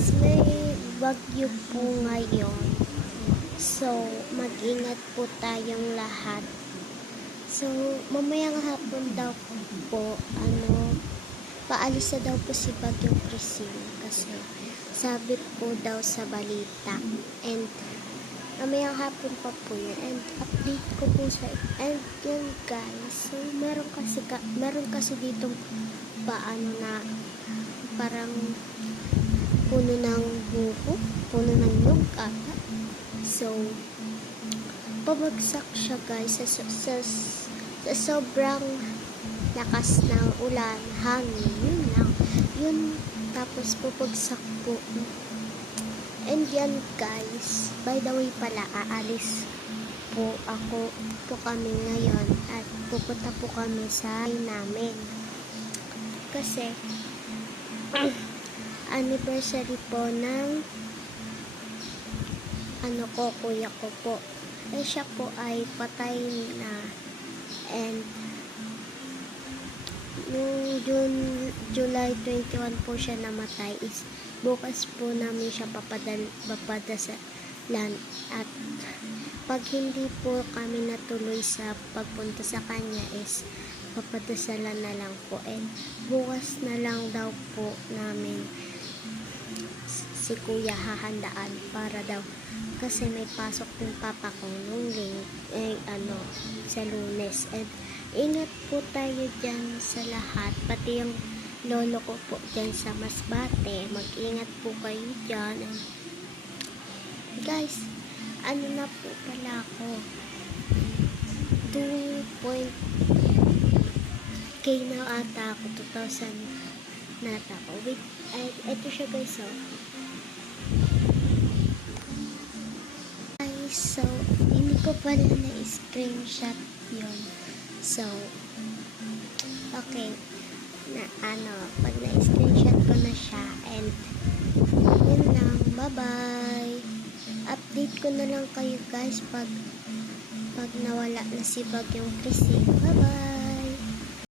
guys, may bagyo po ngayon. So, mag-ingat po tayong lahat. So, mamayang hapon daw po, paalis na daw po si Bagyong Krising kasi sabi po daw sa balita. And, mamayang hapon pa po yun. And, update ko po sa, and yun guys, so, meron kasi ditong na parang puno ng buko, puno ng nyug ata. So, pabagsak siya guys sa sobrang lakas ng ulan, hangin, yun lang. Yun, tapos pabagsak po. And yan guys, by the way pala, aalis po kami ngayon at pupunta po kami sa namin. Kasi, anniversary po ng kuya ko po. Eh, siya po ay patay na. And, nung July 21 po siya namatay is bukas po namin siya papadasalan. At pag hindi po kami natuloy sa pagpunta sa kanya is papadasalan na lang po. And bukas na lang daw po namin si kuya hahandaan para daw kasi may pasok ng papa ko nung sa Lunes. And ingat po tayo dyan sa lahat, pati yung lolo ko po dyan sa Masbate, mag-ingat po kayo dyan. And guys, na po pala ako 2.k na ata ako, 2,000 nata ako. Wait, ito siya guys, so hindi ko pala na-screenshot yun. So, okay, pag na-screenshot ko na siya, and yun lang, bye-bye. Update ko na lang kayo guys pag nawala na si Bagyong Krising. Bye-bye.